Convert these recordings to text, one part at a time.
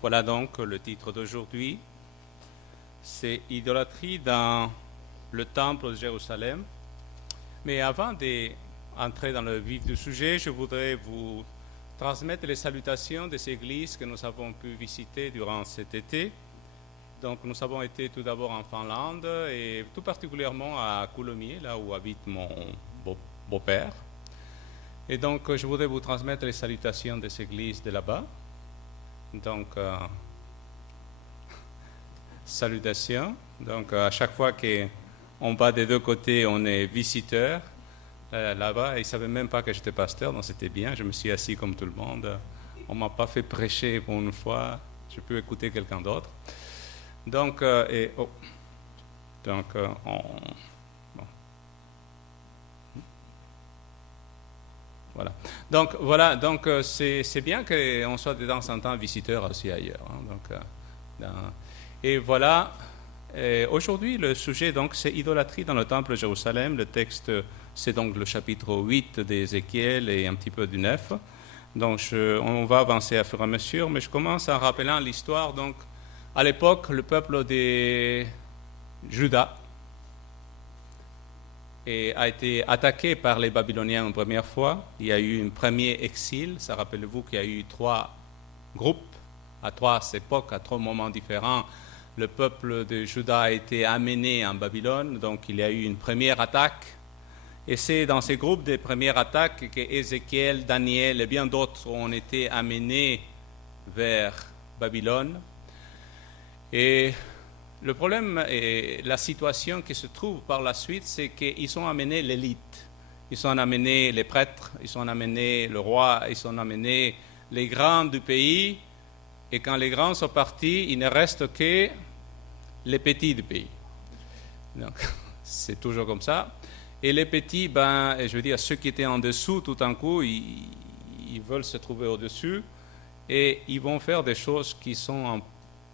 Voilà donc le titre d'aujourd'hui. C'est idolâtrie dans le temple de Jérusalem. Mais avant d'entrer dans le vif du sujet, je voudrais vous transmettre les salutations des églises que nous avons pu visiter durant cet été. Donc nous avons été tout d'abord en Finlande et tout particulièrement à Coulommiers, là où habite mon beau-père. Et donc je voudrais vous transmettre les salutations des églises de là-bas. Donc, salutations. Donc, à chaque fois qu'on va des deux côtés, on est visiteur là-bas. Ils ne savaient même pas que j'étais pasteur, donc c'était bien. Je me suis assis comme tout le monde. On ne m'a pas fait prêcher pour une fois. J'ai pu écouter quelqu'un d'autre. Donc, Voilà. Donc c'est bien qu'on soit de temps en temps visiteur aussi ailleurs. Et voilà. Aujourd'hui, le sujet donc c'est idolâtrie dans le temple de Jérusalem. Le texte, c'est donc le chapitre 8 d'Ézéchiel et un petit peu du 9. Donc on va avancer à fur et à mesure, mais je commence en rappelant l'histoire. Donc à l'époque, le peuple de Juda et a été attaqué par les Babyloniens une première fois. Il y a eu un premier exil. Ça rappelez-vous qu'il y a eu 3 groupes à 3 époques, à 3 moments différents. Le peuple de Juda a été amené en Babylone, donc il y a eu une première attaque. Et c'est dans ces groupes de premières attaques que Ézéchiel, Daniel et bien d'autres ont été amenés vers Babylone. Et le problème et la situation qui se trouve par la suite, c'est qu'ils ont amené l'élite. Ils ont amené les prêtres, ils ont amené le roi, ils ont amené les grands du pays. Et quand les grands sont partis, il ne reste que les petits du pays. Donc, c'est toujours comme ça. Et les petits, je veux dire, ceux qui étaient en dessous, tout d'un coup, ils veulent se trouver au-dessus. Et ils vont faire des choses qui sont en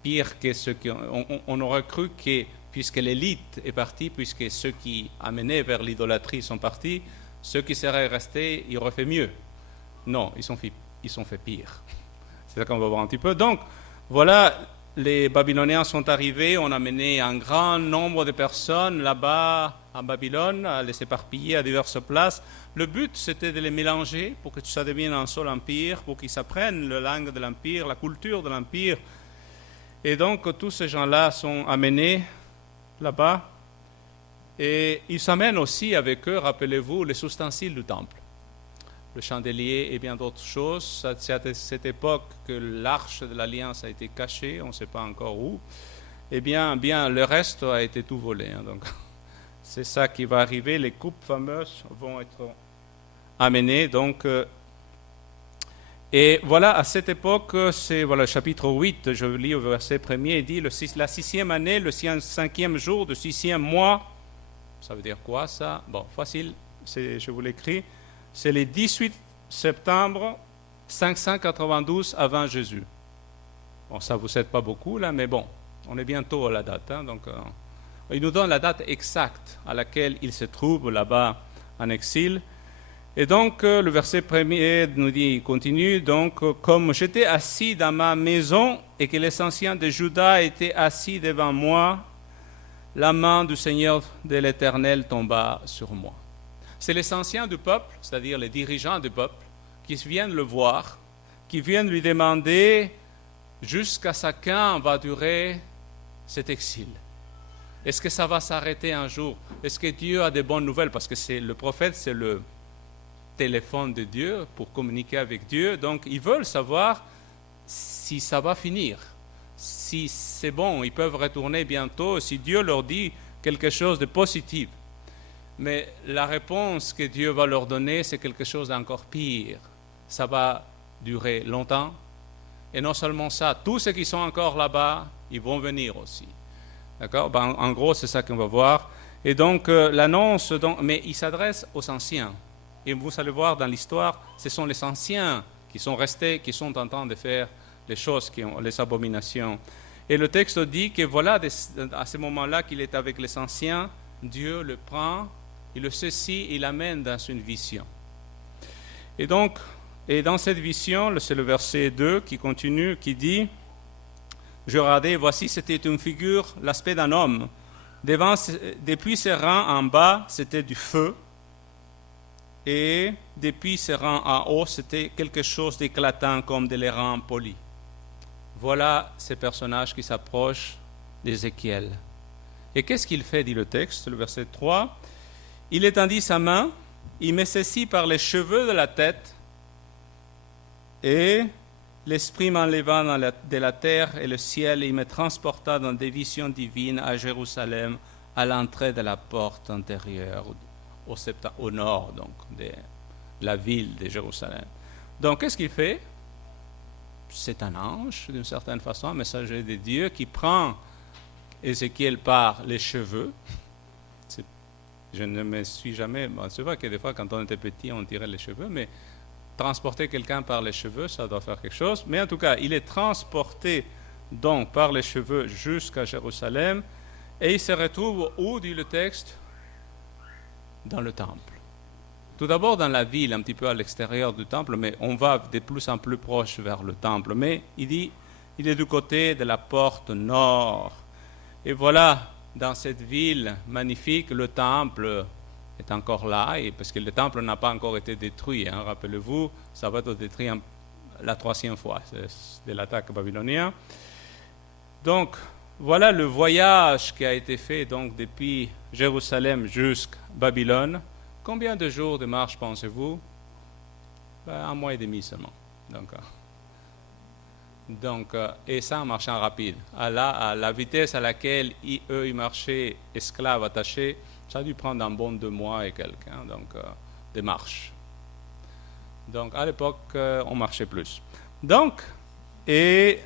pire que ceux qui on aurait cru que, puisque l'élite est partie, puisque ceux qui amenaient vers l'idolâtrie sont partis, ceux qui seraient restés, ils auraient fait mieux. Non, ils sont fait pire. C'est ça qu'on va voir un petit peu. Donc, voilà, les Babyloniens sont arrivés, on a amené un grand nombre de personnes là-bas à Babylone, à les éparpiller à diverses places. Le but, c'était de les mélanger pour que ça devienne un seul empire, pour qu'ils apprennent la langue de l'empire, la culture de l'empire. Et donc, tous ces gens-là sont amenés là-bas. Et ils amènent aussi avec eux, rappelez-vous, les ustensiles du temple. Le chandelier et bien d'autres choses. C'est à cette époque que l'arche de l'Alliance a été cachée, on ne sait pas encore où. Eh bien, le reste a été tout volé. Donc, c'est ça qui va arriver. Les coupes fameuses vont être amenées. Donc, et voilà, à cette époque, c'est le chapitre 8, je lis au verset 1er, il dit la 6e année, le 5e jour du 6e mois. Ça veut dire quoi ça? Bon, facile, je vous l'écris. C'est le 18 septembre 592 avant Jésus. Bon, ça ne vous aide pas beaucoup là, mais bon, on est bientôt à la date. Donc, il nous donne la date exacte à laquelle il se trouve là-bas en exil. Et donc, le verset 1er nous dit, il continue, donc, comme j'étais assis dans ma maison et que les anciens de Juda étaient assis devant moi, la main du Seigneur de l'Éternel tomba sur moi. C'est les anciens du peuple, c'est-à-dire les dirigeants du peuple, qui viennent le voir, qui viennent lui demander jusqu'à quand va durer cet exil. Est-ce que ça va s'arrêter un jour? Est-ce que Dieu a de bonnes nouvelles? Parce que le prophète, c'est le téléphone de Dieu pour communiquer avec Dieu. Donc, ils veulent savoir si ça va finir, si c'est bon, ils peuvent retourner bientôt, si Dieu leur dit quelque chose de positif. Mais la réponse que Dieu va leur donner, c'est quelque chose d'encore pire. Ça va durer longtemps. Et non seulement ça, tous ceux qui sont encore là-bas, ils vont venir aussi. D'accord? En gros, c'est ça qu'on va voir. Et donc, l'annonce, mais il s'adresse aux anciens. Et vous allez voir dans l'histoire, ce sont les anciens qui sont restés, qui sont en train de faire les choses, les abominations. Et le texte dit que voilà, à ce moment-là qu'il est avec les anciens, Dieu le prend, il le saisit, il l'amène dans une vision. Et donc, et dans cette vision, c'est le verset 2 qui continue, qui dit Je regardais, voici, c'était une figure, l'aspect d'un homme. Depuis ses rangs en bas, c'était du feu. Et depuis ses rangs en haut, c'était quelque chose d'éclatant comme des rangs polis. Voilà ces personnages qui s'approchent d'Ézéchiel. Et qu'est-ce qu'il fait, dit le texte, le verset 3 ? Il étendit sa main, il me saisit par les cheveux de la tête, et l'Esprit m'enleva de la terre et le ciel, et il me transporta dans des visions divines à Jérusalem, à l'entrée de la porte intérieure, au nord donc, de la ville de Jérusalem. Donc, qu'est-ce qu'il fait ? C'est un ange, d'une certaine façon, un messager de Dieu qui prend Ézéchiel par les cheveux. Je ne me suis jamais... Bon, c'est vrai que des fois, quand on était petit, on tirait les cheveux, mais transporter quelqu'un par les cheveux, ça doit faire quelque chose. Mais en tout cas, il est transporté donc par les cheveux jusqu'à Jérusalem, et il se retrouve où, dit le texte ? Dans le temple. Tout d'abord dans la ville, un petit peu à l'extérieur du temple, mais on va de plus en plus proche vers le temple. Mais il dit, il est du côté de la porte nord. Et voilà, dans cette ville magnifique, le temple est encore là, parce que le temple n'a pas encore été détruit. Hein, rappelez-vous, ça va être détruit la 3e fois de l'attaque babylonienne. Donc, voilà le voyage qui a été fait donc, depuis Jérusalem jusqu'à Babylone. Combien de jours de marche pensez-vous ? 1 mois et demi seulement. Et ça en marchant rapide. À la vitesse à laquelle eux ils marchaient esclaves attachés, ça a dû prendre un bon 2 mois et quelques, de marche. Donc à l'époque, on marchait plus. Donc, et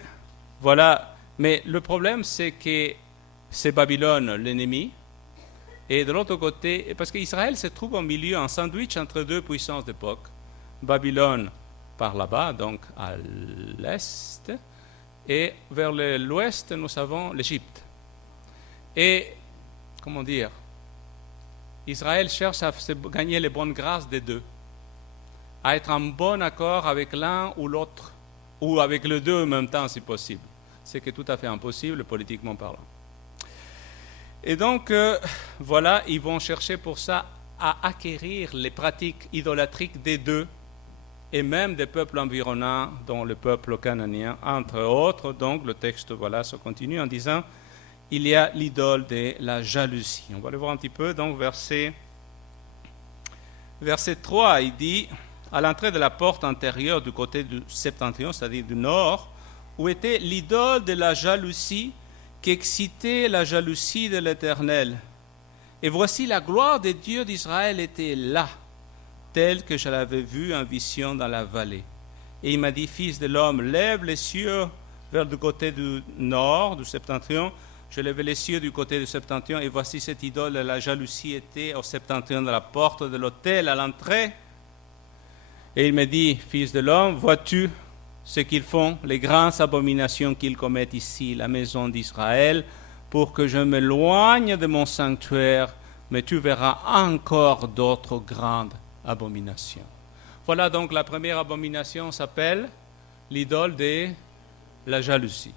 voilà. Mais le problème, c'est que c'est Babylone l'ennemi. Et de l'autre côté, parce qu'Israël se trouve au milieu, en sandwich entre deux puissances d'époque. Babylone par là-bas, donc à l'est, et vers l'ouest, nous avons l'Égypte. Et, comment dire, Israël cherche à gagner les bonnes grâces des deux, à être en bon accord avec l'un ou l'autre, ou avec les deux en même temps si possible. C'est que tout à fait impossible politiquement parlant. Et donc, voilà, ils vont chercher pour ça à acquérir les pratiques idolâtriques des deux, et même des peuples environnants, dont le peuple cananien, entre autres. Donc, le texte, voilà, se continue en disant, il y a l'idole de la jalousie. On va le voir un petit peu, donc, verset 3, il dit, à l'entrée de la porte antérieure du côté du septentrion, c'est-à-dire du nord, où était l'idole de la jalousie, qui excitait la jalousie de l'Éternel. Et voici la gloire des dieux d'Israël était là, telle que je l'avais vue en vision dans la vallée. Et il m'a dit, fils de l'homme, lève les yeux vers le côté du nord, du septentrion. Je levai les yeux du côté du septentrion, et voici cette idole de la jalousie était au septentrion de la porte de l'autel à l'entrée. Et il me dit, fils de l'homme, vois-tu ce qu'ils font, les grandes abominations qu'ils commettent ici, la maison d'Israël, pour que je m'éloigne de mon sanctuaire, mais tu verras encore d'autres grandes abominations. Voilà donc la première abomination s'appelle l'idole de la jalousie.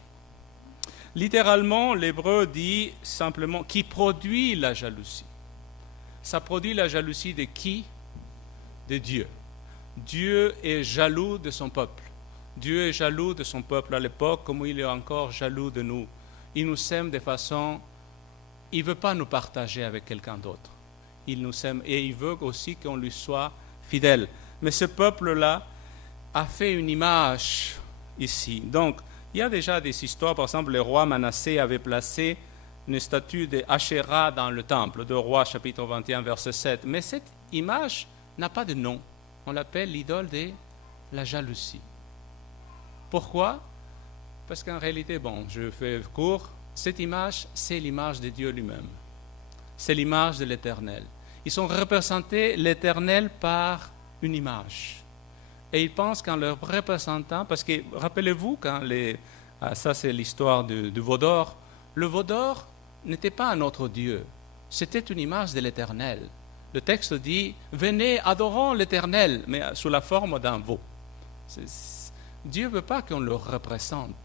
Littéralement, l'hébreu dit simplement qui produit la jalousie. Ça produit la jalousie de qui ? De Dieu. Dieu est jaloux de son peuple. Dieu est jaloux de son peuple à l'époque, comme il est encore jaloux de nous. Il nous aime de façon... Il ne veut pas nous partager avec quelqu'un d'autre. Il nous aime et il veut aussi qu'on lui soit fidèle. Mais ce peuple-là a fait une image ici. Donc, il y a déjà des histoires. Par exemple, le roi Manassé avait placé une statue d'Asherah dans le temple, de Rois chapitre 21, verset 7. Mais cette image n'a pas de nom. On l'appelle l'idole de la jalousie. Pourquoi ? Parce qu'en réalité, bon, je fais court, cette image, c'est l'image de Dieu lui-même. C'est l'image de l'Éternel. Ils ont représenté l'Éternel par une image. Et ils pensent qu'en leur représentant, parce que, rappelez-vous, ça c'est l'histoire du veau d'or, le veau d'or n'était pas un autre Dieu, c'était une image de l'Éternel. Le texte dit, venez, adorons l'Éternel, mais sous la forme d'un veau. Dieu ne veut pas qu'on le représente.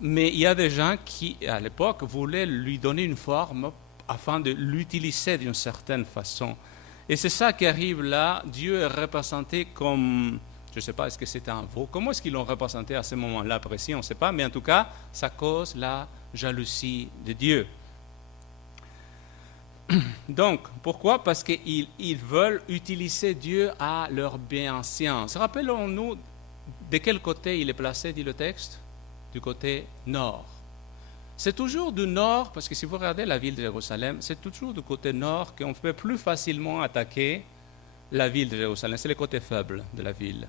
Mais il y a des gens qui, à l'époque, voulaient lui donner une forme afin de l'utiliser d'une certaine façon. Et c'est ça qui arrive là. Dieu est représenté comme, je ne sais pas, est-ce que c'était un veau? Comment est-ce qu'ils l'ont représenté à ce moment-là précis? On ne sait pas, mais en tout cas, ça cause la jalousie de Dieu. Donc, pourquoi? Parce qu'ils veulent utiliser Dieu à leur bienséance. Rappelons-nous de quel côté il est placé, dit le texte? Du côté nord. C'est toujours du nord, parce que si vous regardez la ville de Jérusalem, c'est toujours du côté nord qu'on peut plus facilement attaquer la ville de Jérusalem. C'est le côté faible de la ville.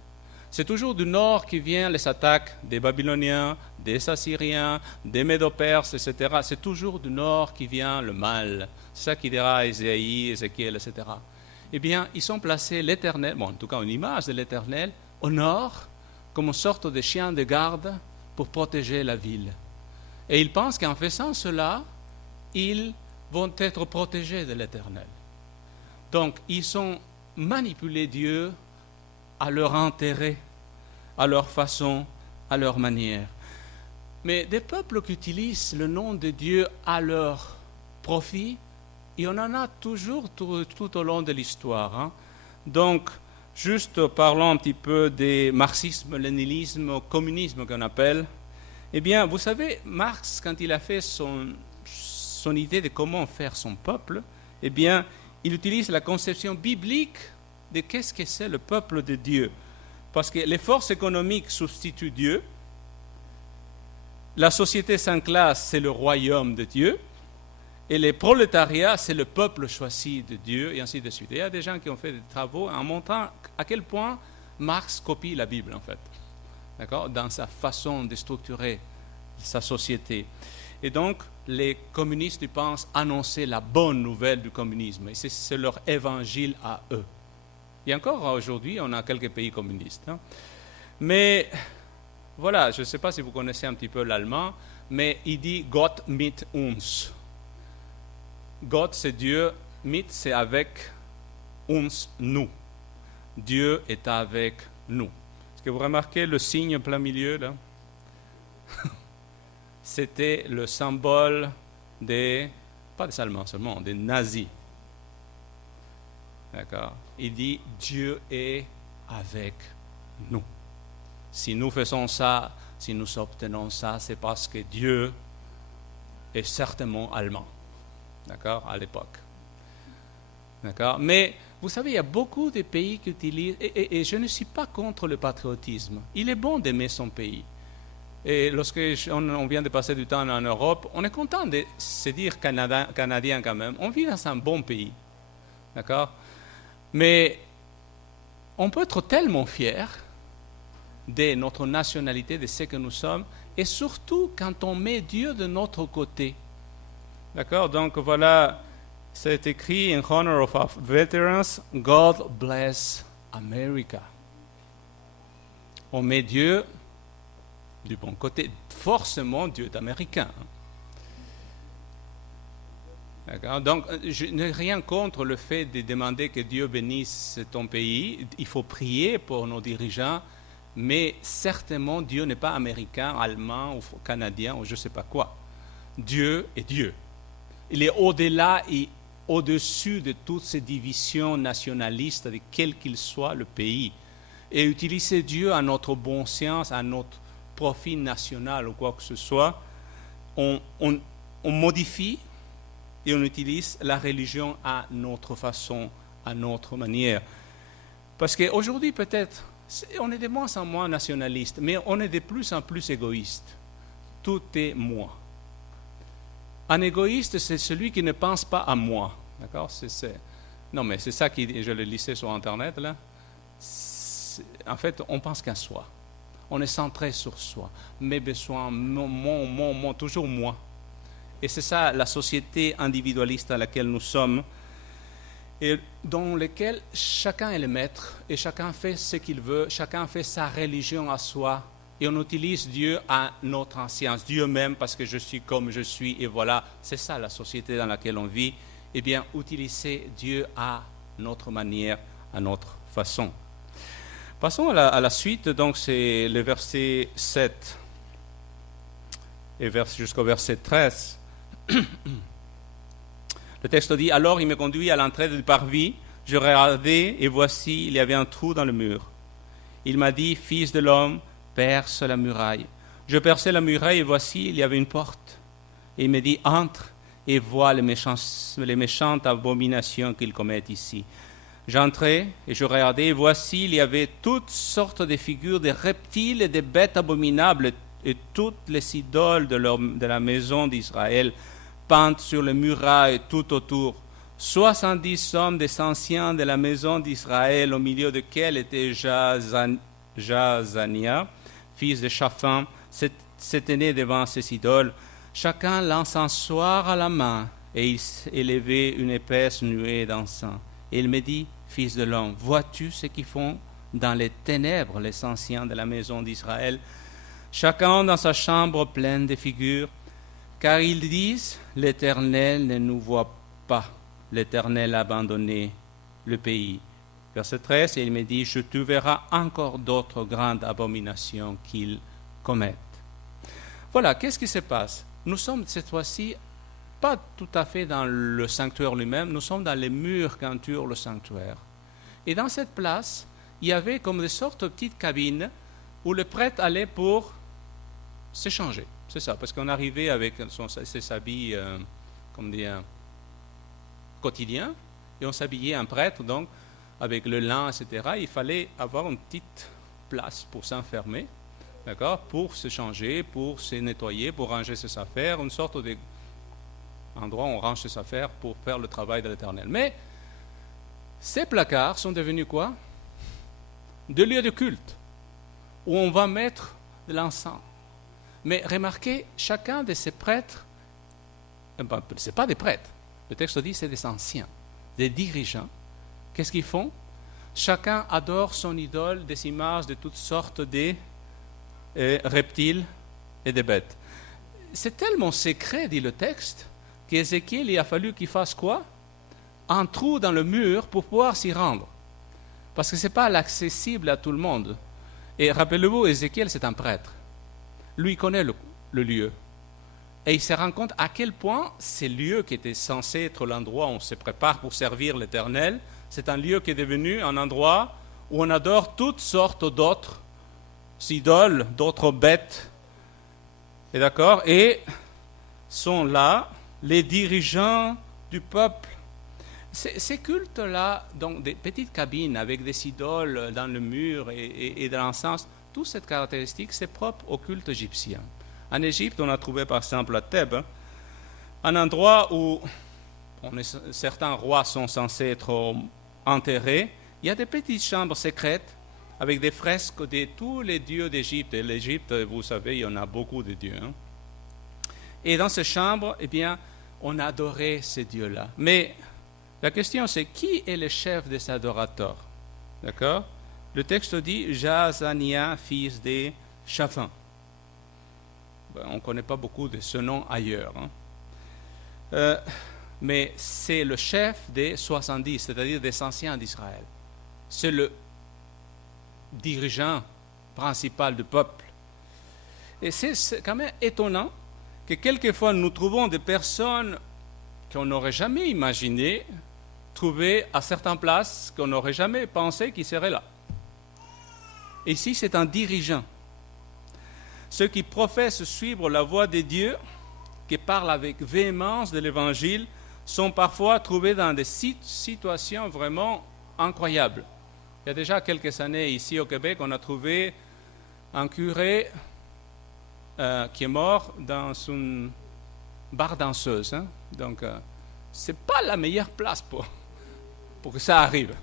C'est toujours du nord qui viennent les attaques des Babyloniens, des Assyriens, des Médo-Perses, etc. C'est toujours du nord qui vient le mal. C'est ça qui dira Ésaïe, Ézéchiel, etc. Eh bien, ils sont placés l'Éternel, bon, en tout cas une image de l'Éternel, au nord, comme une sorte de chien de garde pour protéger la ville. Et ils pensent qu'en faisant cela, ils vont être protégés de l'Éternel. Donc, ils ont manipulé Dieu à leur intérêt, à leur façon, à leur manière. Mais des peuples qui utilisent le nom de Dieu à leur profit, il y en a toujours tout au long de l'histoire. Donc, juste parlons un petit peu des marxisme, léninisme, communisme qu'on appelle. Eh bien, vous savez, Marx, quand il a fait son idée de comment faire son peuple, eh bien, il utilise la conception biblique de qu'est-ce que c'est le peuple de Dieu. Parce que les forces économiques substituent Dieu, la société sans classe, c'est le royaume de Dieu, et les prolétariats, c'est le peuple choisi de Dieu, et ainsi de suite. Et il y a des gens qui ont fait des travaux en montrant à quel point Marx copie la Bible, en fait. D'accord, dans sa façon de structurer sa société. Et donc, les communistes, ils pensent annoncer la bonne nouvelle du communisme. Et c'est leur évangile à eux. Et encore aujourd'hui, on a quelques pays communistes. Mais voilà, je ne sais pas si vous connaissez un petit peu l'allemand, mais il dit Gott mit uns. Gott, c'est Dieu. Mit, c'est avec uns, nous. Dieu est avec nous. Est-ce que vous remarquez le signe plein milieu là? C'était le symbole pas des Allemands seulement, des nazis. D'accord? Il dit Dieu est avec nous. Si nous faisons ça, si nous obtenons ça, c'est parce que Dieu est certainement allemand. D'accord? À l'époque. D'accord? Mais vous savez, il y a beaucoup de pays qui utilisent, et je ne suis pas contre le patriotisme. Il est bon d'aimer son pays. Et lorsque on vient de passer du temps en Europe, on est content de se dire canadien quand même. On vit dans un bon pays. D'accord? Mais on peut être tellement fier de notre nationalité, de ce que nous sommes, et surtout quand on met Dieu de notre côté. D'accord? Donc voilà. C'est écrit in honor of our veterans, God bless America. On met Dieu du bon côté. Forcément, Dieu est américain. D'accord? Donc, je n'ai rien contre le fait de demander que Dieu bénisse ton pays. Il faut prier pour nos dirigeants, mais certainement, Dieu n'est pas américain, allemand ou canadien ou je ne sais pas quoi. Dieu est Dieu. Il est au-delà et au-dessus de toutes ces divisions nationalistes, de quel qu'il soit le pays. Et utiliser Dieu à notre bon sens, à notre profit national ou quoi que ce soit, on modifie et on utilise la religion à notre façon, à notre manière. Parce qu'aujourd'hui, peut-être, on est de moins en moins nationaliste, mais on est de plus en plus égoïste. Tout est moi. Un égoïste, c'est celui qui ne pense pas à moi. D'accord? Non, mais c'est ça que je le lisais sur Internet, là. En fait, on pense qu'à soi. On est centré sur soi. Mes besoins, toujours moi. Et c'est ça, la société individualiste à laquelle nous sommes, et dans laquelle chacun est le maître, et chacun fait ce qu'il veut, chacun fait sa religion à soi, et on utilise Dieu à notre ancienne, Dieu même parce que je suis comme je suis, et voilà, c'est ça la société dans laquelle on vit. Eh bien, utiliser Dieu à notre manière, à notre façon. Passons à la suite, donc c'est le verset 7. et jusqu'au verset 13. Le texte dit, « Alors il me conduit à l'entrée du parvis, je regardai, et voici, il y avait un trou dans le mur. Il m'a dit, Fils de l'homme, perce la muraille. Je perçai la muraille, et voici, il y avait une porte. Et il me dit, entre, et vois les méchantes abominations qu'ils commettent ici. J'entrai, et je regardai, et voici, il y avait toutes sortes de figures de reptiles et de bêtes abominables, et toutes les idoles de la maison d'Israël, peintes sur les murailles tout autour. 70 hommes des anciens de la maison d'Israël, au milieu desquels était Jazania, fils de Shaphan, se tenait devant ces idoles. Chacun l'encensoir à la main, et il élevait une épaisse nuée d'encens. Et il me dit, Fils de l'homme, vois-tu ce qu'ils font dans les ténèbres les anciens de la maison d'Israël, chacun dans sa chambre pleine de figures, car ils disent, l'Éternel ne nous voit pas, l'Éternel a abandonné le pays. Verset 13, et il me dit, je te verrai encore d'autres grandes abominations qu'ils commettent. Voilà, qu'est-ce qui se passe? Nous sommes cette fois-ci pas tout à fait dans le sanctuaire lui-même, nous sommes dans les murs qui entourent le sanctuaire. Et dans cette place, il y avait comme des sortes de petites cabines où le prêtre allait pour s'échanger. C'est ça, parce qu'on arrivait avec ses habits, comme dire, quotidiens, et on s'habillait un prêtre, donc, avec le lin, etc. Il fallait avoir une petite place pour s'enfermer, d'accord, pour se changer, pour se nettoyer, pour ranger ses affaires, une sorte d'endroit où on range ses affaires pour faire le travail de l'Éternel. Mais ces placards sont devenus quoi? Des lieux de culte, où on va mettre de l'encens. Mais remarquez, chacun de ces prêtres, ce n'est pas des prêtres, le texte dit c'est des anciens, des dirigeants. Qu'est-ce qu'ils font? Chacun adore son idole, des images de toutes sortes de reptiles et de bêtes. C'est tellement secret, dit le texte, qu'Ézéchiel, il a fallu qu'il fasse quoi? Un trou dans le mur pour pouvoir s'y rendre. Parce que ce n'est pas accessible à tout le monde. Et rappelez-vous, Ézéchiel, c'est un prêtre. Lui, il connaît le lieu. Et il se rend compte à quel point ce lieu qui était censé être l'endroit où on se prépare pour servir l'Éternel, c'est un lieu qui est devenu un endroit où on adore toutes sortes d'autres idoles, d'autres bêtes. Et d'accord? Et sont là les dirigeants du peuple. Ces cultes-là, donc des petites cabines avec des idoles dans le mur et de l'encens, toute cette caractéristique, c'est propre au culte égyptien. En Égypte, on a trouvé par exemple à Thèbes un endroit où certains rois sont censés être enterrés. Il y a des petites chambres secrètes avec des fresques de tous les dieux d'Égypte. Et l'Égypte, vous savez, il y en a beaucoup de dieux. Hein. Et dans ces chambres, eh bien, on adorait ces dieux-là. Mais la question, c'est qui est le chef de ces adorateurs? D'accord? Le texte dit Jazania, fils de Shaphan. On ne connaît pas beaucoup de ce nom ailleurs. Hein. Mais c'est le chef des 70, c'est-à-dire des anciens d'Israël. C'est le dirigeant principal du peuple. Et c'est quand même étonnant que quelquefois nous trouvons des personnes qu'on n'aurait jamais imaginé trouver à certaines places qu'on n'aurait jamais pensé qu'ils seraient là. Ici, c'est un dirigeant. Ceux qui professent suivre la voie de Dieu, qui parlent avec véhémence de l'Évangile, sont parfois trouvés dans des situations vraiment incroyables. Il y a déjà quelques années, ici au Québec, on a trouvé un curé qui est mort dans une bar danseuse. Hein? Donc, ce n'est pas la meilleure place pour que ça arrive.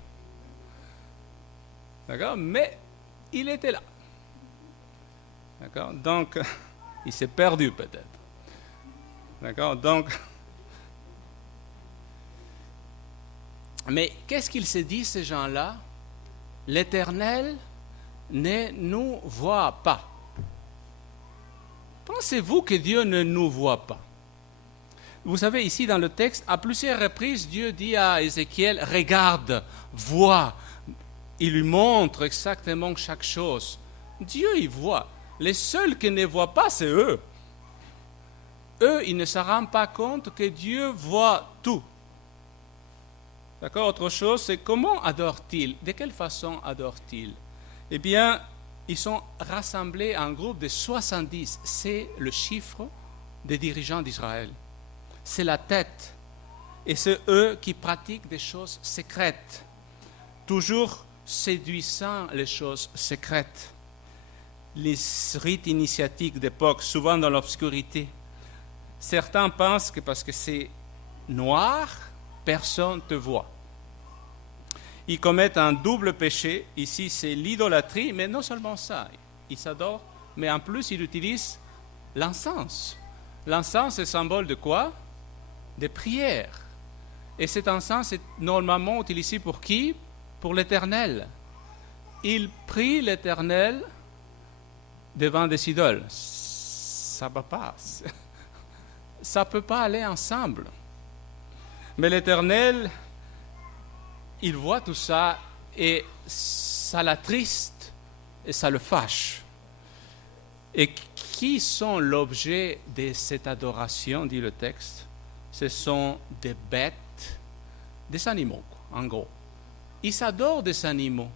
D'accord? Mais il était là. D'accord? Donc, il s'est perdu peut-être. D'accord? Donc, mais qu'est-ce qu'ils se disent, ces gens-là? L'Éternel ne nous voit pas. Pensez-vous que Dieu ne nous voit pas? Vous savez, ici dans le texte, à plusieurs reprises, Dieu dit à Ézéchiel, regarde, vois. Il lui montre exactement chaque chose. Dieu, il voit. Les seuls qui ne voient pas, c'est eux. eux, ils ne se rendent pas compte que Dieu voit tout. D'accord? Autre chose, c'est comment adorent-ils? De quelle façon adorent-ils? Eh bien, ils sont rassemblés en groupe de 70. C'est le chiffre des dirigeants d'Israël. C'est la tête. Et c'est eux qui pratiquent des choses secrètes, toujours séduisant les choses secrètes. Les rites initiatiques d'époque, souvent dans l'obscurité. Certains pensent que parce que c'est noir, personne ne te voit. Ils commettent un double péché. Ici, c'est l'idolâtrie, mais non seulement ça. Ils s'adorent, mais en plus, ils utilisent l'encens. L'encens est symbole de quoi? De prière. Et cet encens est normalement utilisé pour qui? Pour l'Éternel. Ils prient l'Éternel devant des idoles. Ça ne va pas. Ça ne peut pas aller ensemble. Mais l'Éternel, il voit tout ça et ça l'attriste et ça le fâche. Et qui sont l'objet de cette adoration, dit le texte? Ce sont des bêtes, des animaux, en gros. Ils adorent des animaux.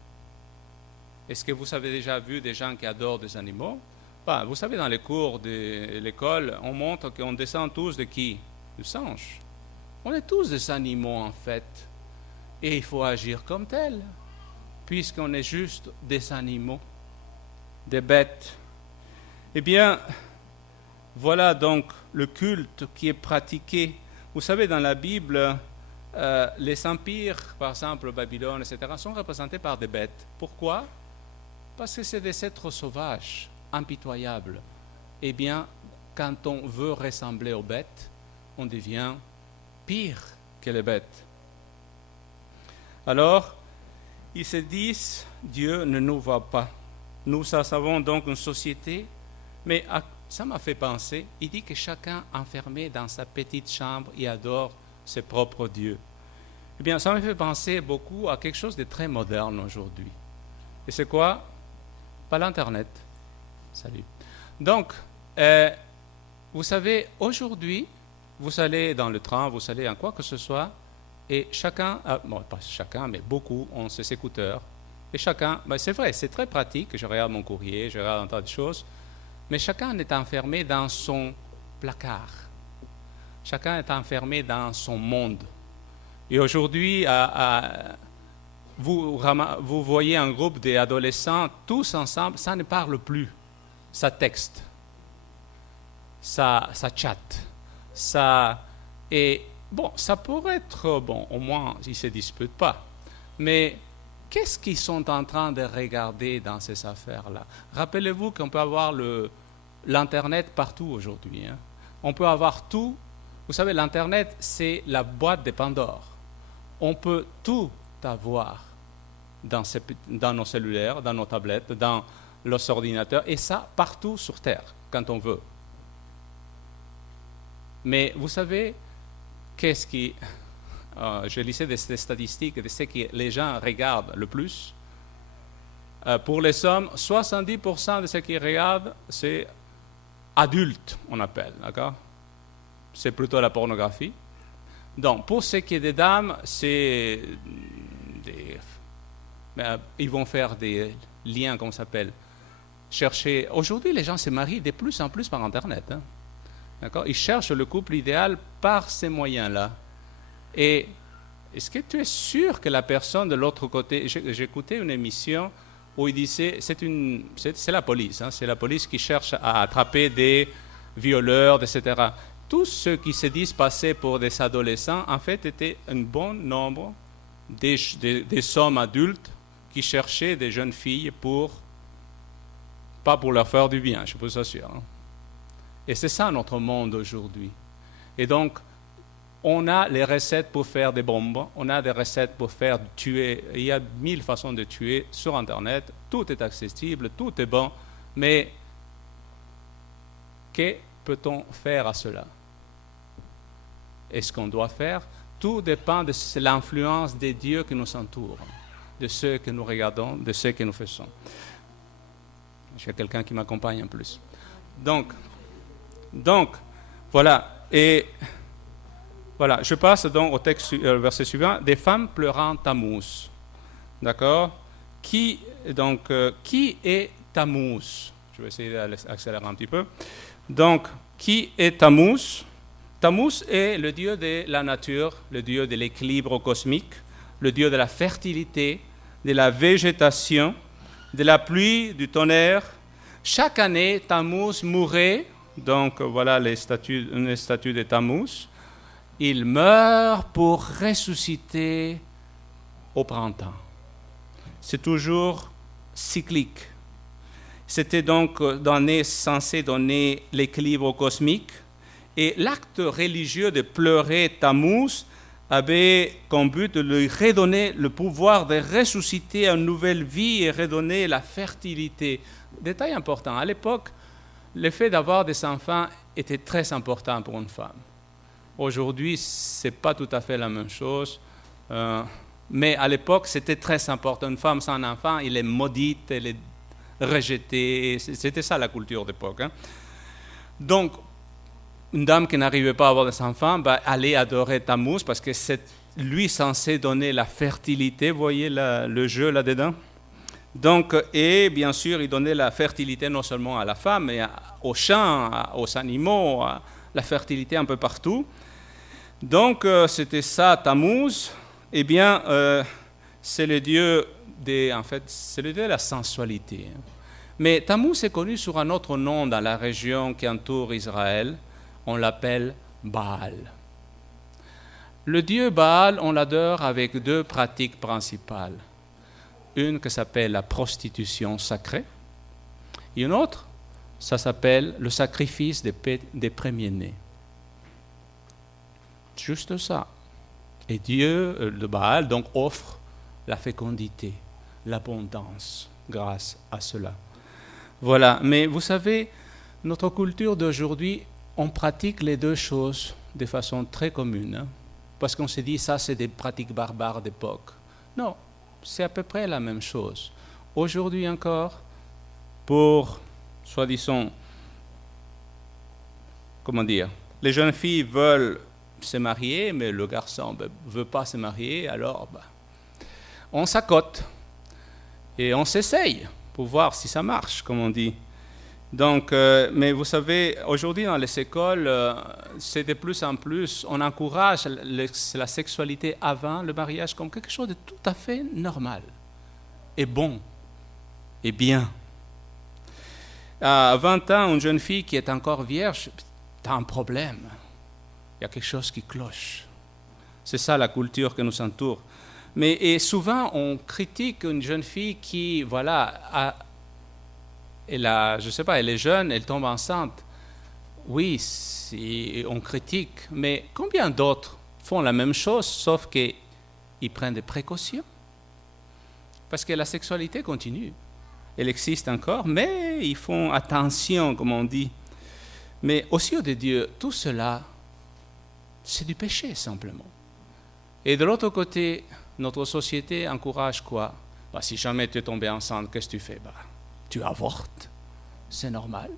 Est-ce que vous avez déjà vu des gens qui adorent des animaux? Vous savez, dans les cours de l'école, on montre qu'on descend tous de qui? Du singe. On est tous des animaux, en fait. Et il faut agir comme tel, puisqu'on est juste des animaux, des bêtes. Eh bien, voilà donc le culte qui est pratiqué. Vous savez, dans la Bible, les empires, par exemple Babylone, etc., sont représentés par des bêtes. Pourquoi? Parce que c'est des êtres sauvages, impitoyables. Eh bien, quand on veut ressembler aux bêtes, on devient pire que les bêtes. Alors, ils se disent, Dieu ne nous voit pas. Nous avons donc une société, mais ça m'a fait penser, il dit que chacun enfermé dans sa petite chambre y adore ses propres dieux. Eh bien, ça m'a fait penser beaucoup à quelque chose de très moderne aujourd'hui. Et c'est quoi? Pas l'Internet. Salut. Donc, vous savez, aujourd'hui, vous allez dans le train, vous allez en quoi que ce soit, et chacun, pas chacun, mais beaucoup ont ces écouteurs. Et chacun, c'est vrai, c'est très pratique, je regarde mon courrier, je regarde un tas de choses, mais chacun est enfermé dans son placard. Chacun est enfermé dans son monde. Et aujourd'hui, vous voyez un groupe d'adolescents, tous ensemble, ça ne parle plus. Ça texte, ça chatte, et bon, ça pourrait être bon, au moins ils ne se disputent pas. Mais qu'est-ce qu'ils sont en train de regarder dans ces affaires-là? Rappelez-vous qu'on peut avoir l'Internet partout aujourd'hui. Hein. On peut avoir tout. Vous savez, l'Internet, c'est la boîte de Pandore. On peut tout avoir dans nos cellulaires, dans nos tablettes, dans nos ordinateurs, et ça partout sur Terre, quand on veut. Mais vous savez, qu'est-ce qui... je lisais des statistiques de ce que les gens regardent le plus. Pour les hommes, 70% de ce qu'ils regardent, c'est adulte, on appelle, d'accord? C'est plutôt la pornographie. Donc, pour ce qui est des dames, c'est ils vont faire des liens, comment ça s'appelle? Chercher. Aujourd'hui, les gens se marient de plus en plus par Internet. Hein? D'accord? Ils cherchent le couple idéal par ces moyens-là. Et est-ce que tu es sûr que la personne de l'autre côté... J'écoutais une émission où il disait... C'est la police. Hein? C'est la police qui cherche à attraper des violeurs, etc. Tous ceux qui se disent passer pour des adolescents, en fait, étaient un bon nombre des hommes adultes qui cherchaient des jeunes filles pas pour leur faire du bien, je vous assure. Hein. Et c'est ça notre monde aujourd'hui. Et donc, on a les recettes pour faire des bombes, on a des recettes pour faire tuer. Il y a 1000 façons de tuer sur Internet, tout est accessible, tout est bon, mais que peut-on faire à cela? Et ce qu'on doit faire, tout dépend de l'influence des dieux qui nous entourent, de ceux que nous regardons, de ceux que nous faisons. J'ai quelqu'un qui m'accompagne en plus. Donc, Voilà. Et voilà, je passe donc au texte, verset suivant. Des femmes pleurant Tammuz. D'accord? Qui est Tammuz? Je vais essayer d'accélérer un petit peu. Donc, qui est Tammuz? Tammuz est le dieu de la nature, le dieu de l'équilibre cosmique, le dieu de la fertilité, de la végétation, de la pluie, du tonnerre. Chaque année, Tammuz mourait. Donc, voilà une statue de Tammuz. Il meurt pour ressusciter au printemps. C'est toujours cyclique. C'était donc censé donner l'équilibre cosmique. Et l'acte religieux de pleurer Tammuz avait comme but de lui redonner le pouvoir de ressusciter une nouvelle vie et redonner la fertilité. Détail important, à l'époque, le fait d'avoir des enfants était très important pour une femme. Aujourd'hui, ce n'est pas tout à fait la même chose, mais à l'époque, c'était très important. Une femme sans enfant, elle est maudite, elle est rejetée. C'était ça la culture d'époque. Hein. Donc, une dame qui n'arrivait pas à avoir des enfants allait adorer Tammuz parce que c'est lui censé donner la fertilité. Vous voyez le jeu là-dedans? Donc, et bien sûr, il donnait la fertilité non seulement à la femme, mais aux champs, aux animaux, la fertilité un peu partout. Donc, c'était ça, Tammuz. Eh bien, c'est le dieu c'est le dieu de la sensualité. Mais Tammuz est connu sous un autre nom dans la région qui entoure Israël. On l'appelle Baal. Le dieu Baal, on l'adore avec deux pratiques principales. Une qui s'appelle la prostitution sacrée, et une autre, ça s'appelle le sacrifice des premiers-nés. Juste ça. Et Dieu, le Baal, donc offre la fécondité, l'abondance grâce à cela. Voilà, mais vous savez, notre culture d'aujourd'hui, on pratique les deux choses de façon très commune, hein, parce qu'on se dit ça c'est des pratiques barbares d'époque. Non, c'est à peu près la même chose. Aujourd'hui encore, pour, soi-disant, les jeunes filles veulent se marier, mais le garçon ne veut pas se marier, alors on s'accote et on s'essaye pour voir si ça marche, comme on dit. Donc, mais vous savez, aujourd'hui dans les écoles, c'est de plus en plus, on encourage la sexualité avant le mariage comme quelque chose de tout à fait normal et bon et bien. À 20 ans, une jeune fille qui est encore vierge, t'as un problème. Il y a quelque chose qui cloche. C'est ça la culture qui nous entoure. Mais et souvent, on critique une jeune fille qui, voilà, elle est jeune, elle tombe enceinte. Oui, on critique, mais combien d'autres font la même chose, sauf qu'ils prennent des précautions? Parce que la sexualité continue. Elle existe encore, mais ils font attention, comme on dit. Mais aux yeux de Dieu, tout cela, c'est du péché, simplement. Et de l'autre côté, notre société encourage quoi? Si jamais tu es tombé enceinte, qu'est-ce que tu fais? Tu avortes, c'est normal.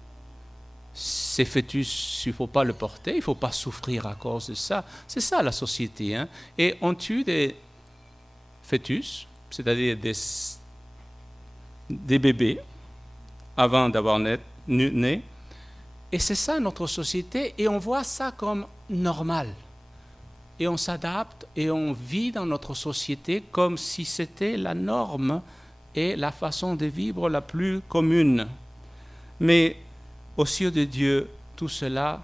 Ces fœtus, il ne faut pas le porter, il ne faut pas souffrir à cause de ça. C'est ça la société. Hein? Et on tue des fœtus, c'est-à-dire des bébés, avant d'avoir né. Et c'est ça notre société, et on voit ça comme normal. Et on s'adapte et on vit dans notre société comme si c'était la norme et la façon de vivre la plus commune. Mais aux yeux de Dieu, tout cela,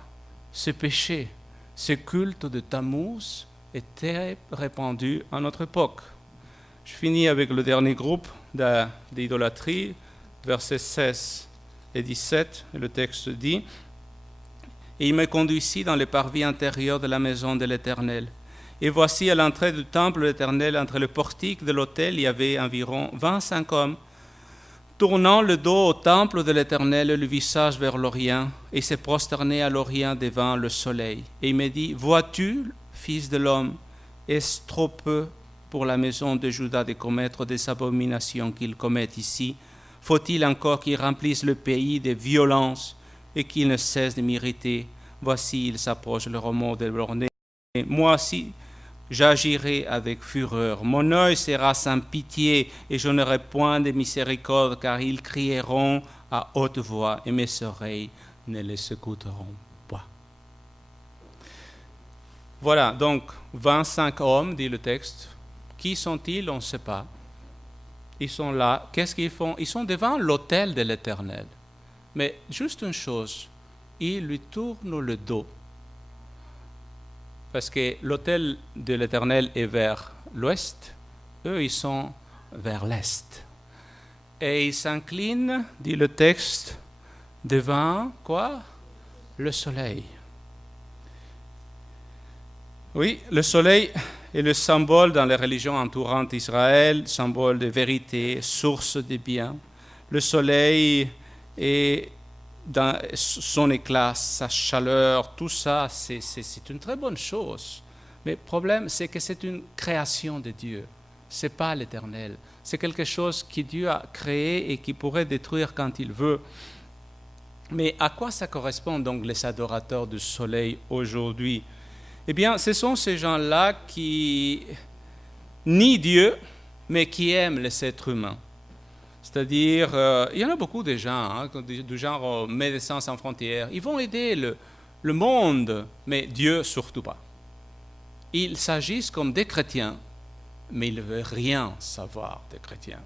ce péché, ce culte de Tammuz était répandu à notre époque. Je finis avec le dernier groupe d'idolâtrie, versets 16 et 17, et le texte dit: « Et il me conduisit dans les parvis intérieurs de la maison de l'Éternel. Et voici à l'entrée du temple de l'Éternel, entre le portique de l'autel, il y avait environ 25 hommes, tournant le dos au temple de l'Éternel et le visage vers l'Orient, et se prosternaient à l'Orient devant le soleil. Et il me dit: Vois-tu, fils de l'homme, est-ce trop peu pour la maison de Juda de commettre des abominations qu'ils commettent ici? Faut-il encore qu'ils remplissent le pays de violences et qu'ils ne cessent de m'irriter? Voici, il s'approche le remords de leur nez. Moi aussi, j'agirai avec fureur. Mon œil sera sans pitié et je n'aurai point de miséricorde, car ils crieront à haute voix et mes oreilles ne les écouteront pas. Voilà, donc 25 hommes, dit le texte. Qui sont-ils? On ne sait pas. Ils sont là. Qu'est-ce qu'ils font? Ils sont devant l'autel de l'Éternel. Mais juste une chose, ils lui tournent le dos. Parce que l'autel de l'Éternel est vers l'ouest, eux ils sont vers l'est. Et ils s'inclinent, dit le texte, devant quoi? Le soleil. Oui, le soleil est le symbole dans les religions entourantes Israël, symbole de vérité, source de bien. Le soleil est dans son éclat, sa chaleur, tout ça, c'est une très bonne chose. Mais le problème, c'est que c'est une création de Dieu. Ce n'est pas l'Éternel. C'est quelque chose que Dieu a créé et qui pourrait détruire quand il veut. Mais à quoi ça correspond donc les adorateurs du soleil aujourd'hui? Eh bien, ce sont ces gens-là qui nient Dieu, mais qui aiment les êtres humains. C'est-à-dire, il y en a beaucoup de gens, du genre Médecins sans frontières. Ils vont aider le monde, mais Dieu surtout pas. Ils s'agissent comme des chrétiens, mais ils ne veulent rien savoir des chrétiens.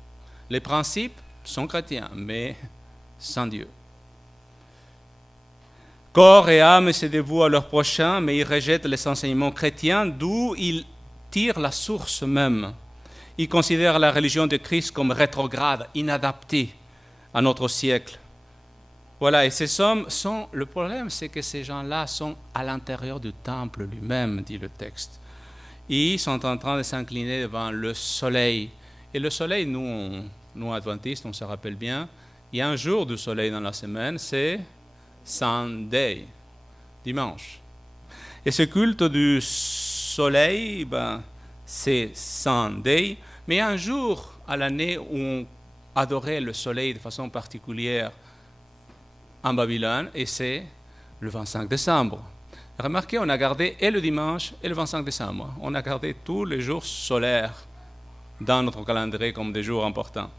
Les principes sont chrétiens, mais sans Dieu. Corps et âme se dévouent à leur prochain, mais ils rejettent les enseignements chrétiens, d'où ils tirent la source même. Ils considèrent la religion de Christ comme rétrograde, inadaptée à notre siècle. Voilà, et ces hommes sont... Le problème, c'est que ces gens-là sont à l'intérieur du temple lui-même, dit le texte. Ils sont en train de s'incliner devant le soleil. Et le soleil, nous adventistes, on se rappelle bien, il y a un jour du soleil dans la semaine, c'est Sunday, dimanche. Et ce culte du soleil, c'est Sunday, mais un jour à l'année où on adorait le soleil de façon particulière en Babylone, et c'est le 25 décembre. Remarquez, on a gardé et le dimanche et le 25 décembre. On a gardé tous les jours solaires dans notre calendrier comme des jours importants.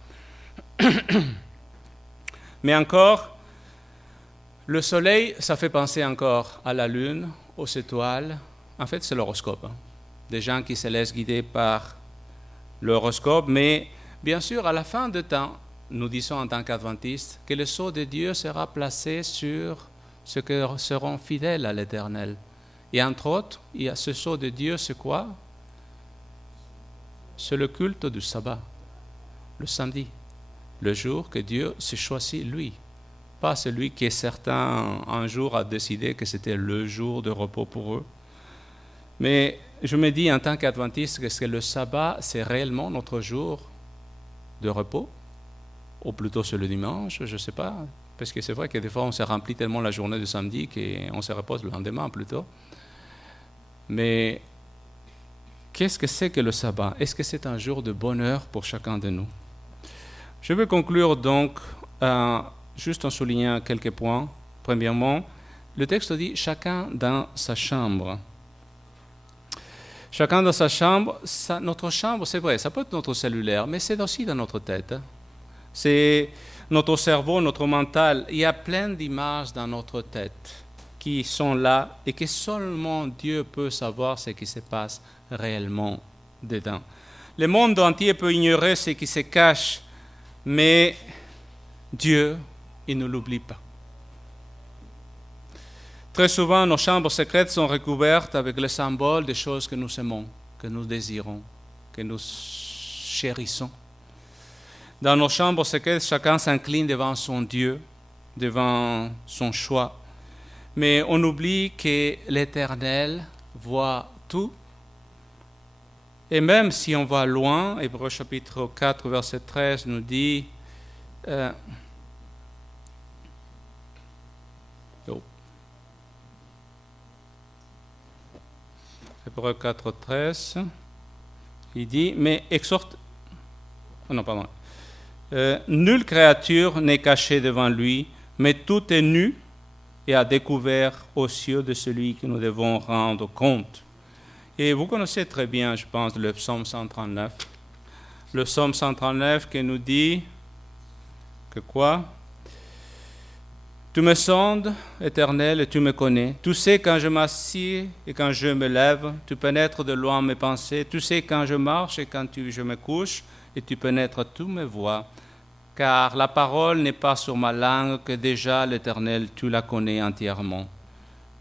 Mais encore, le soleil, ça fait penser encore à la lune, aux étoiles. En fait, c'est l'horoscope. Des gens qui se laissent guider par l'horoscope, mais bien sûr, à la fin du temps, nous disons en tant qu'adventistes que le sceau de Dieu sera placé sur ceux qui seront fidèles à l'Éternel. Et entre autres, il y a ce sceau de Dieu, c'est quoi? C'est le culte du sabbat, le samedi, le jour que Dieu s'est choisi lui. Pas celui qui est certain un jour a décidé que c'était le jour de repos pour eux. Mais je me dis en tant qu'adventiste, est-ce que le sabbat, c'est réellement notre jour de repos? Ou plutôt c'est le dimanche, je ne sais pas. Parce que c'est vrai que des fois, on se remplit tellement la journée du samedi qu'on se repose le lendemain plutôt. Mais qu'est-ce que c'est que le sabbat? Est-ce que c'est un jour de bonheur pour chacun de nous? Je vais conclure donc juste en soulignant quelques points. Premièrement, le texte dit « chacun dans sa chambre ». Chacun dans sa chambre, notre chambre, c'est vrai, ça peut être notre cellulaire, mais c'est aussi dans notre tête. C'est notre cerveau, notre mental. Il y a plein d'images dans notre tête qui sont là et que seulement Dieu peut savoir ce qui se passe réellement dedans. Le monde entier peut ignorer ce qui se cache, mais Dieu, il ne l'oublie pas. Très souvent, nos chambres secrètes sont recouvertes avec le symbole des choses que nous aimons, que nous désirons, que nous chérissons. Dans nos chambres secrètes, chacun s'incline devant son Dieu, devant son choix. Mais on oublie que l'Éternel voit tout. Et même si on va loin, Hébreux chapitre 4, verset 13 nous dit... Hébreux 4, 13, il dit, mais exhorte... Oh non, pardon. Nulle créature n'est cachée devant lui, mais tout est nu et à découvert aux cieux de celui que nous devons rendre compte. Et vous connaissez très bien, je pense, le psaume 139. Le psaume 139 qui nous dit que quoi? Tu me sondes, Éternel, et tu me connais. Tu sais quand je m'assieds et quand je me lève. Tu pénètres de loin mes pensées. Tu sais quand je marche et quand je me couche. Et tu pénètres toutes mes voies. Car la parole n'est pas sur ma langue que déjà, l'Éternel, tu la connais entièrement.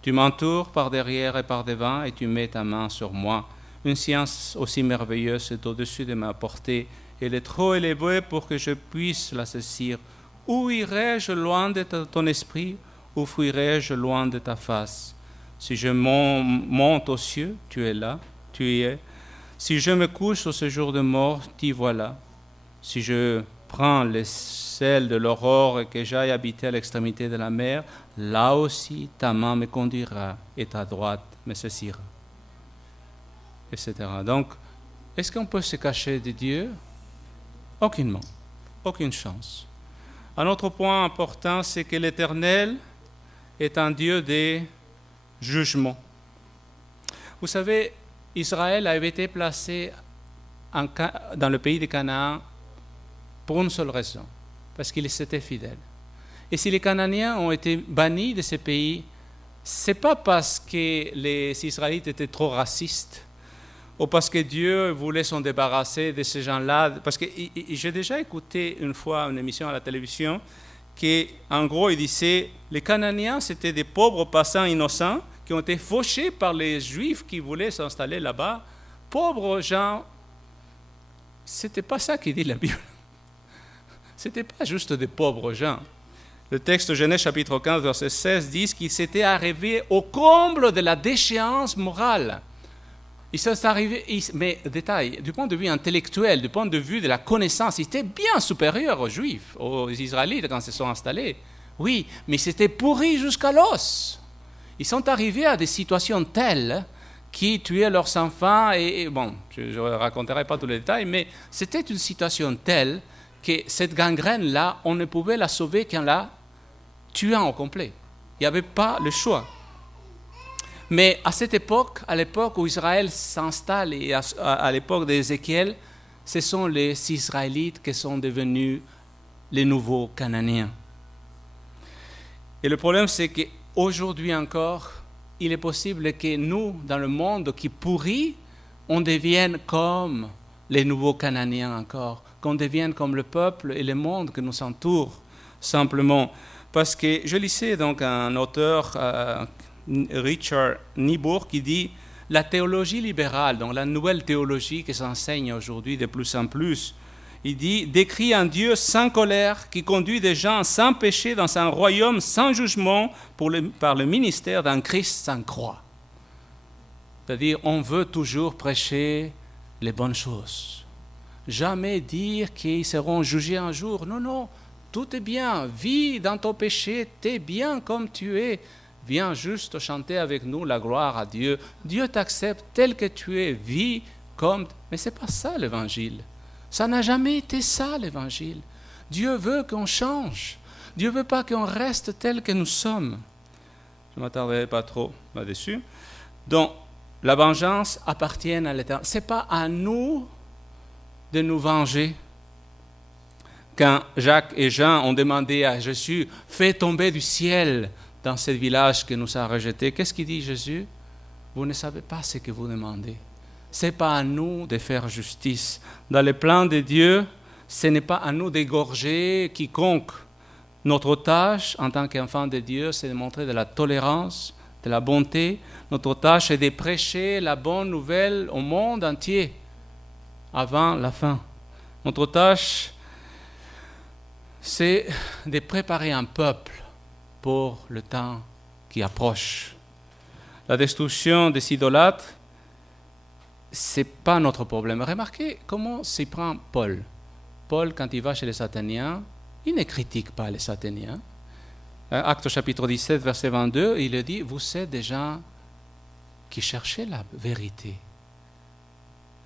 Tu m'entoures par derrière et par devant et tu mets ta main sur moi. Une science aussi merveilleuse est au-dessus de ma portée. Elle est trop élevée pour que je puisse la saisir. Où irai-je loin de ton esprit? Où fuirai-je loin de ta face? Si je monte aux cieux, tu es là, tu y es. Si je me couche au séjour de mort, t'y voilà. Si je prends les ailes de l'aurore et que j'aille habiter à l'extrémité de la mer, là aussi ta main me conduira et ta droite me saisira. Etc. Donc, est-ce qu'on peut se cacher de Dieu? Aucunement, aucune chance. Un autre point important, c'est que l'Éternel est un Dieu de jugement. Vous savez, Israël avait été placé dans le pays de Canaan pour une seule raison, parce qu'ils étaient fidèles. Et si les Cananéens ont été bannis de ce pays, ce n'est pas parce que les Israélites étaient trop racistes, ou parce que Dieu voulait s'en débarrasser de ces gens-là. Parce que j'ai déjà écouté une fois une émission à la télévision qu'en gros, il disait les Cananéens, c'était des pauvres passants innocents qui ont été fauchés par les Juifs qui voulaient s'installer là-bas. Pauvres gens, ce n'était pas ça qu'il dit la Bible. Ce n'était pas juste des pauvres gens. Le texte de Genèse chapitre 15, verset 16 dit qu'ils s'étaient arrivés au comble de la déchéance morale. Ils sont arrivés, mais détail, du point de vue intellectuel, du point de vue de la connaissance, ils étaient bien supérieurs aux Juifs, aux Israélites quand ils se sont installés. Oui, mais c'était pourri jusqu'à l'os. Ils sont arrivés à des situations telles qui tuaient leurs enfants, et bon, je ne raconterai pas tous les détails, mais c'était une situation telle que cette gangrène-là, on ne pouvait la sauver qu'en la tuant au complet. Il n'y avait pas le choix. Mais à cette époque, à l'époque où Israël s'installe et à l'époque d'Ézéchiel, ce sont les Israélites qui sont devenus les nouveaux Cananéens. Et le problème, c'est qu'aujourd'hui encore, il est possible que nous, dans le monde qui pourrit, on devienne comme les nouveaux Cananéens encore, qu'on devienne comme le peuple et le monde qui nous entoure, simplement. Parce que je lisais donc un auteur, Richard Niebuhr, qui dit « La théologie libérale, donc la nouvelle théologie qui s'enseigne aujourd'hui de plus en plus, il dit « décrit un Dieu sans colère qui conduit des gens sans péché dans un royaume sans jugement par le ministère d'un Christ sans croix. » C'est-à-dire, on veut toujours prêcher les bonnes choses. Jamais dire qu'ils seront jugés un jour. Non, non, tout est bien. Vis dans ton péché, t'es bien comme tu es. Viens juste chanter avec nous la gloire à Dieu. Dieu t'accepte tel que tu es. Vis comme... Mais ce n'est pas ça l'Évangile. Ça n'a jamais été ça l'Évangile. Dieu veut qu'on change. Dieu ne veut pas qu'on reste tel que nous sommes. Je ne m'attarderai pas trop là-dessus. Donc, la vengeance appartient à l'Éternel. Ce n'est pas à nous de nous venger. Quand Jacques et Jean ont demandé à Jésus « Fais tomber du ciel » dans ce village qui nous a rejetés, qu'est-ce qu'il dit Jésus? Vous ne savez pas ce que vous demandez. Ce n'est pas à nous de faire justice. Dans le plan de Dieu, ce n'est pas à nous d'égorger quiconque. Notre tâche en tant qu'enfant de Dieu, c'est de montrer de la tolérance, de la bonté. Notre tâche est de prêcher la bonne nouvelle au monde entier avant la fin. Notre tâche, c'est de préparer un peuple pour le temps qui approche. La destruction des idolâtres, ce n'est pas notre problème. Remarquez comment s'y prend Paul. Paul, quand il va chez les Athéniens, il ne critique pas les Athéniens. Actes chapitre 17, verset 22, il dit « Vous êtes des gens qui cherchaient la vérité. »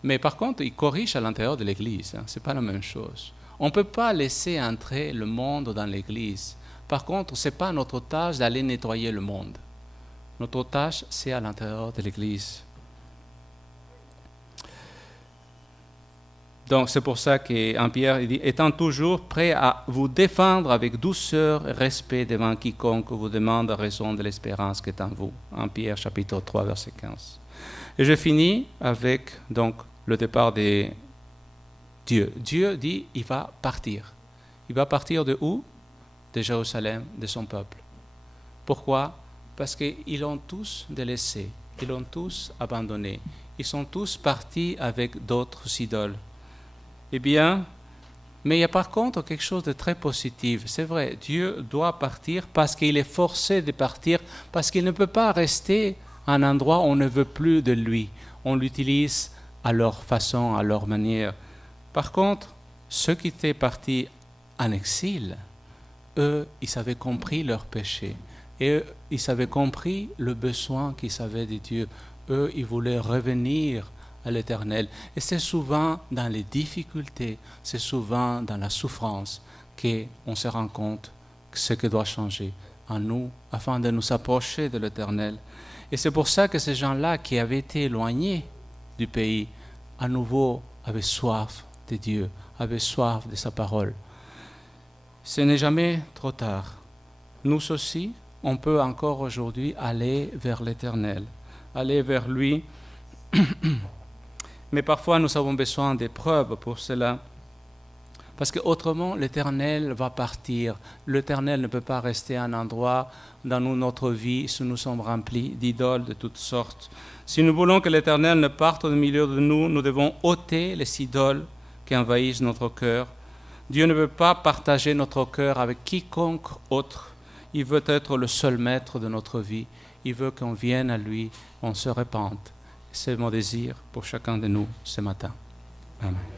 Mais par contre, il corrige à l'intérieur de l'Église. Ce n'est pas la même chose. On ne peut pas laisser entrer le monde dans l'Église. Par contre, ce n'est pas notre tâche d'aller nettoyer le monde. Notre tâche, c'est à l'intérieur de l'Église. Donc, c'est pour ça qu'en Pierre, il dit, étant toujours prêt à vous défendre avec douceur et respect devant quiconque vous demande raison de l'espérance qui est en vous. En Pierre, chapitre 3, verset 15. Et je finis avec donc, le départ de Dieu. Dieu dit, il va partir. Il va partir de où? De Jérusalem, de son peuple. Pourquoi? Parce qu'ils l'ont tous délaissé. Ils l'ont tous abandonné. Ils sont tous partis avec d'autres idoles. Eh bien, mais il y a par contre quelque chose de très positif. C'est vrai, Dieu doit partir parce qu'il est forcé de partir, parce qu'il ne peut pas rester à un endroit où on ne veut plus de lui. On l'utilise à leur façon, à leur manière. Par contre, ceux qui étaient partis en exil, eux, ils avaient compris leur péché. Et eux, ils avaient compris le besoin qu'ils avaient de Dieu. Eux, ils voulaient revenir à l'Éternel. Et c'est souvent dans les difficultés, c'est souvent dans la souffrance qu'on se rend compte que ce qui doit changer en nous afin de nous approcher de l'Éternel. Et c'est pour ça que ces gens-là qui avaient été éloignés du pays, à nouveau avaient soif de Dieu, avaient soif de sa parole. Ce n'est jamais trop tard. Nous aussi, on peut encore aujourd'hui aller vers l'Éternel, aller vers lui. Mais parfois, nous avons besoin d'épreuves pour cela. Parce qu'autrement, l'Éternel va partir. L'Éternel ne peut pas rester à un endroit dans notre vie si nous sommes remplis d'idoles de toutes sortes. Si nous voulons que l'Éternel ne parte au milieu de nous, nous devons ôter les idoles qui envahissent notre cœur. Dieu ne veut pas partager notre cœur avec quiconque autre. Il veut être le seul maître de notre vie. Il veut qu'on vienne à lui, on se répande. C'est mon désir pour chacun de nous ce matin. Amen.